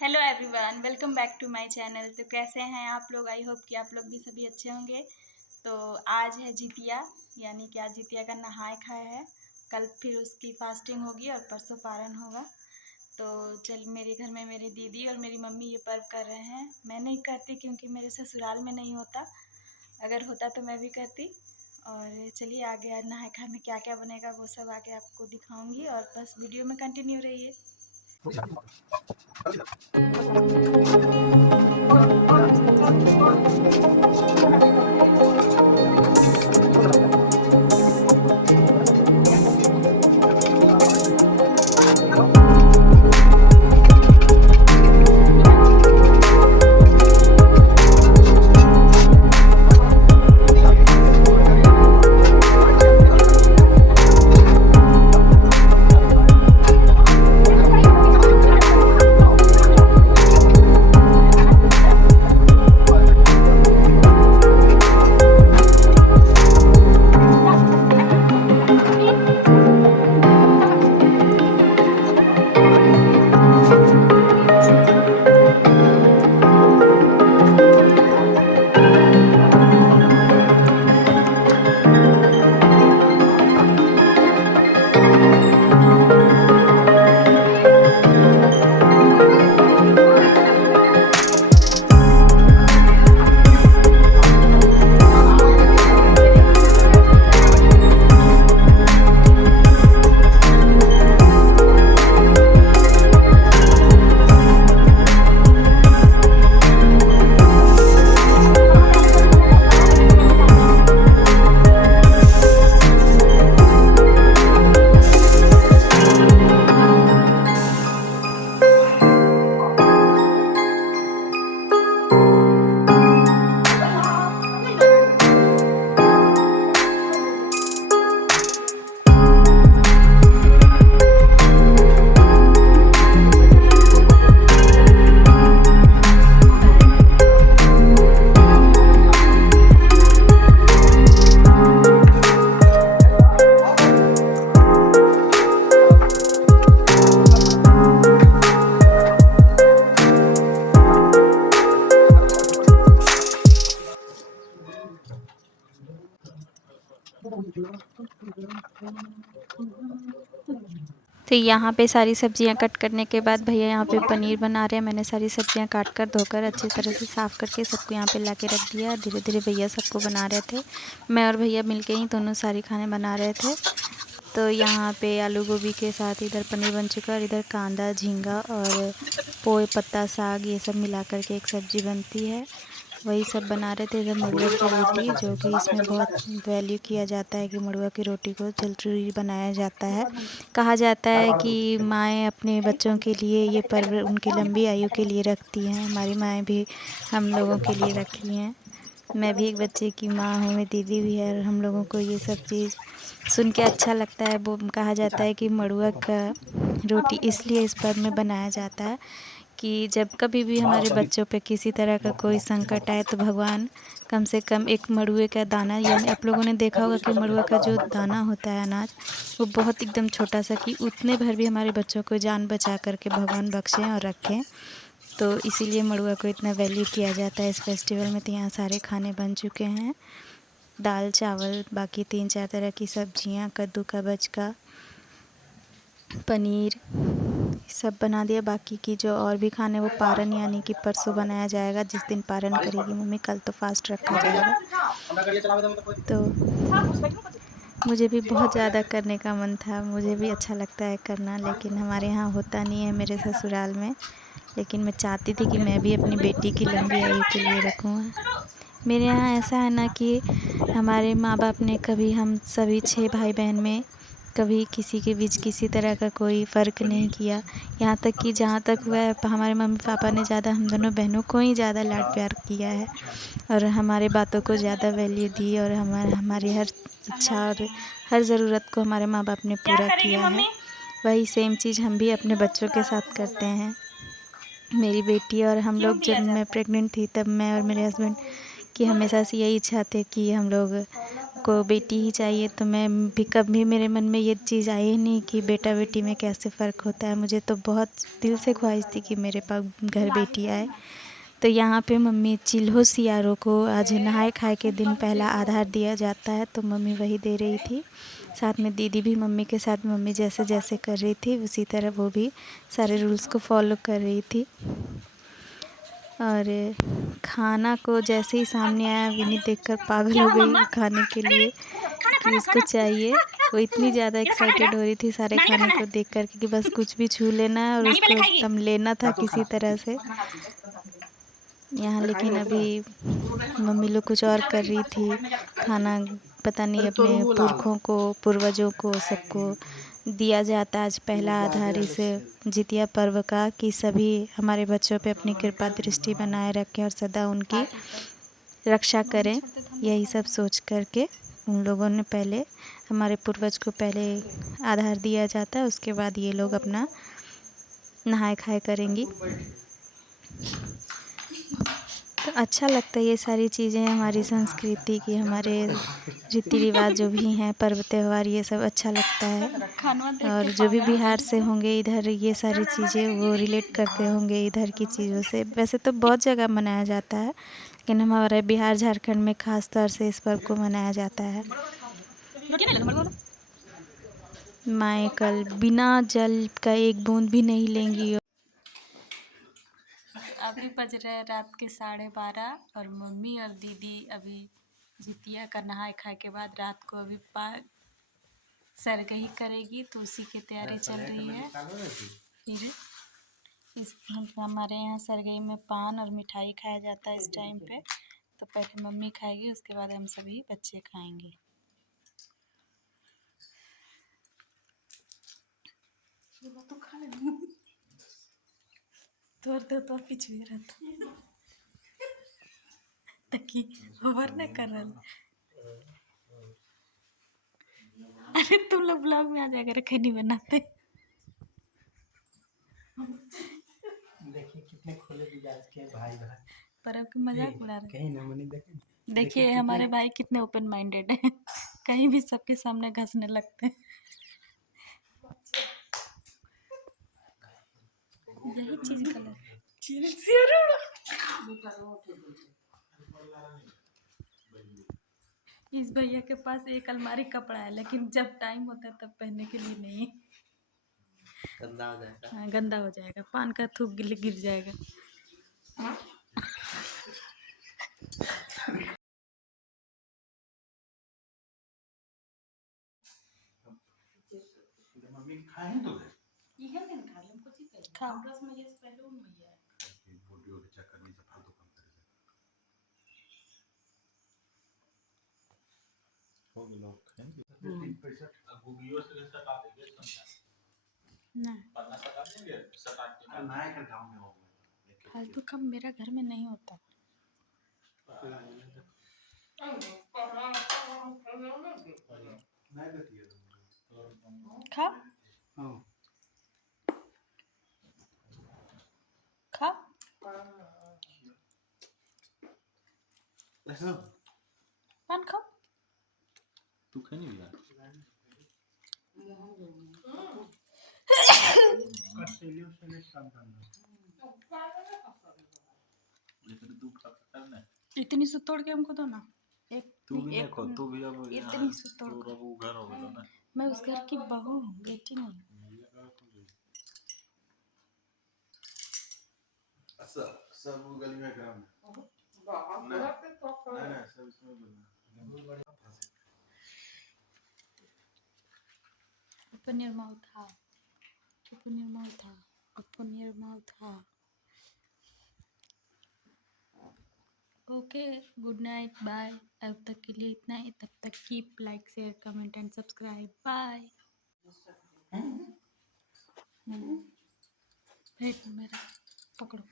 Hello everyone, welcome back to my channel. तो कैसे हैं आप लोग? आई होप कि आप लोग भी सभी अच्छे होंगे। तो आज है जितिया, यानी कि आज जितिया का नहाए खाए है। कल फिर उसकी फास्टिंग होगी और परसों पारण होगा। तो चल, मेरे घर में मेरी दीदी और मेरी मम्मी ये पर्व कर रहे हैं। मैं नहीं करती क्योंकि मेरे ससुराल में नहीं होता। अगर होता तो मैं भी करती। और चलिए आगे आज नहाए खाए में क्या क्या बनेगा वो सब आगे आपको दिखाऊंगी, और बस वीडियो में कंटिन्यू रहिए। तो यहाँ पे सारी सब्जियाँ कट करने के बाद भैया यहाँ पे पनीर बना रहे हैं। मैंने सारी सब्जियाँ काट कर धोकर अच्छी तरह से साफ़ करके सबको यहाँ पे ला के रख दिया। धीरे धीरे भैया सबको बना रहे थे। मैं और भैया मिलके ही दोनों सारी खाने बना रहे थे। तो यहाँ पे आलू गोभी के साथ इधर पनीर बन चुका और इधर कांदा, झींगा और पोए, पत्ता, साग ये सब मिला करके एक सब्ज़ी बनती है, वही सब बना रहे थे। इधर मड़ुआ की रोटी, जो कि इसमें बहुत वैल्यू किया जाता है कि मड़ुआ की रोटी को जरूरी बनाया जाता है। कहा जाता है कि माएँ अपने बच्चों के लिए ये पर्व उनकी लंबी आयु के लिए रखती हैं। हमारी माएँ भी हम लोगों के लिए रखी हैं। मैं भी एक बच्चे की माँ हूँ, मेरी दीदी भी है, और हम लोगों को ये सब चीज़ सुन के अच्छा लगता है। वो कहा जाता है कि मड़ुआ का रोटी इसलिए इस पर्व में बनाया जाता है कि जब कभी भी हमारे बच्चों पे किसी तरह का कोई संकट आए तो भगवान कम से कम एक मड़ुए का दाना, यानी आप लोगों ने देखा होगा कि मड़ुआ का जो दाना होता है अनाज, वो बहुत एकदम छोटा सा, कि उतने भर भी हमारे बच्चों को जान बचा करके भगवान बख्शें और रखें। तो इसीलिए मड़ुआ को इतना वैल्यू किया जाता है इस फेस्टिवल में। तो यहाँ सारे खाने बन चुके हैं, दाल चावल, बाकी 3-4 तरह की सब्जियाँ, कद्दू का बचका, पनीर सब बना दिया। बाकी की जो और भी खाने वो पारण यानी कि परसों बनाया जाएगा, जिस दिन पारण करेगी मम्मी। कल तो फास्ट रखा जाएगा। तो मुझे भी बहुत ज़्यादा करने का मन था, मुझे भी अच्छा लगता है करना, लेकिन हमारे यहाँ होता नहीं है मेरे ससुराल में। लेकिन मैं चाहती थी कि मैं भी अपनी बेटी की लंबी आयु के लिए रखूँ। मेरे यहाँ ऐसा है ना कि हमारे माँ बाप ने कभी हम सभी 6 भाई बहन में कभी किसी के बीच किसी तरह का कोई फ़र्क नहीं किया। यहाँ तक कि जहाँ तक हुआ है, हमारे मम्मी पापा ने ज़्यादा हम दोनों बहनों को ही ज़्यादा लाड प्यार किया है और हमारे बातों को ज़्यादा वैल्यू दी, और हमारी हर इच्छा और हर ज़रूरत को हमारे माँ बाप ने पूरा किया है। वही सेम चीज़ हम भी अपने बच्चों के साथ करते हैं। मेरी बेटी और हम लोग, जब मैं प्रेग्नेंट थी तब मैं और मेरे हस्बैंड की हमेशा से यही इच्छा थी कि हम लोग सबको बेटी ही चाहिए, तो मैं भी कभी मेरे मन में ये चीज़ आई ही नहीं कि बेटा बेटी में कैसे फ़र्क होता है। मुझे तो बहुत दिल से ख्वाहिश थी कि मेरे पास घर बेटी आए। तो यहाँ पे मम्मी चिल्हो सियारों को आज नहाए खाए के दिन पहला आधार दिया जाता है, तो मम्मी वही दे रही थी। साथ में दीदी भी मम्मी के साथ, मम्मी जैसे जैसे कर रही थी उसी तरह वो भी सारे रूल्स को फॉलो कर रही थी। और खाना को जैसे ही सामने आया, विनी देखकर पागल हो गई खाने के लिए कि उसको चाहिए। वो इतनी ज़्यादा एक्साइटेड हो रही थी सारे खाने को देख कर कि बस कुछ भी छू लेना है और उसको एकदम लेना था किसी तरह से। यहाँ लेकिन अभी मम्मी लोग कुछ और कर रही थी। खाना पता नहीं अपने पुरखों को, पूर्वजों को, सबको दिया जाता आज पहला आधार इस जितिया पर्व का, कि सभी हमारे बच्चों पे अपनी कृपा दृष्टि बनाए रखें और सदा उनकी रक्षा करें। यही सब सोच करके उन लोगों ने पहले, हमारे पूर्वज को पहले आधार दिया जाता है, उसके बाद ये लोग अपना नहाए खाए करेंगी। तो अच्छा लगता है ये सारी चीज़ें, हमारी संस्कृति की, हमारे रीति रिवाज जो भी हैं, पर्व त्यौहार, ये सब अच्छा लगता है। और जो भी बिहार से होंगे इधर, ये सारी चीज़ें वो रिलेट करते होंगे इधर की चीज़ों से। वैसे तो बहुत जगह मनाया जाता है, लेकिन हमारे बिहार झारखंड में ख़ास तौर से इस पर्व को मनाया जाता है। माँ कल बिना जल का एक बूंद भी नहीं लेंगी। अभी बज रहे हैं रात के 12:30 और मम्मी और दीदी अभी जितिया का नहाए खाए के बाद रात को अभी सरगही करेगी, तो उसी की तैयारी चल रही है। फिर इस हमारे यहाँ सरगही में पान और मिठाई खाया जाता है इस टाइम पे। तो पहले मम्मी खाएगी, उसके बाद हम सभी बच्चे खाएंगे। तो खा ले तो पीछे रहता तकी ओवर न कर रहा। अरे तुम लोग ब्लॉग में आ जाएगा, रखे नहीं बनाते। देखिए कितने खुले मिजाज के भाई भाई, पर अब मजाक उड़ा रहे हैं। देखिए हमारे भाई कितने ओपन माइंडेड हैं। कहीं भी सबके सामने घसने लगते हैं। यही चीज गलत। इस भैया के पास एक अलमारी कपड़ा है, लेकिन जब टाइम होता है तब पहनने के लिए नहीं। गंदा हो जाएगा। हाँ, गंदा हो जाएगा, पान का थूक गिर जाएगा। मम्मी खाए तो ये नहीं खा ले, कुछ ही खा बस में ये पहले उन भैया वीडियो के चक्कर में से फालतू काम करे हो गए लोग खाएंगे 365 गूगलियो से सटा देंगे समझा ना, पन्ना सटा देंगे, सटा के नया घर गांव में हो गया। फालतू काम मेरा घर में नहीं होता। खा खा पान खाओ। तू खाई नहीं यार। इतनी सी तोड़ के हमको दो ना। एक तू भी देखो, तू भी अब इतनी सी तोड़ के वो घर हो गया ना। मैं उस घर की बहू हूँ, बेटी नहीं। सब गली में ग्राम ना सब इसमें बोलना open your mouth ha, open your mouth ha, open your mouth ha। Okay, good night, bye. अब तक के लिए इतना ही, तब तक keep like share comment and subscribe, bye. Wait मेरा पकड़ो।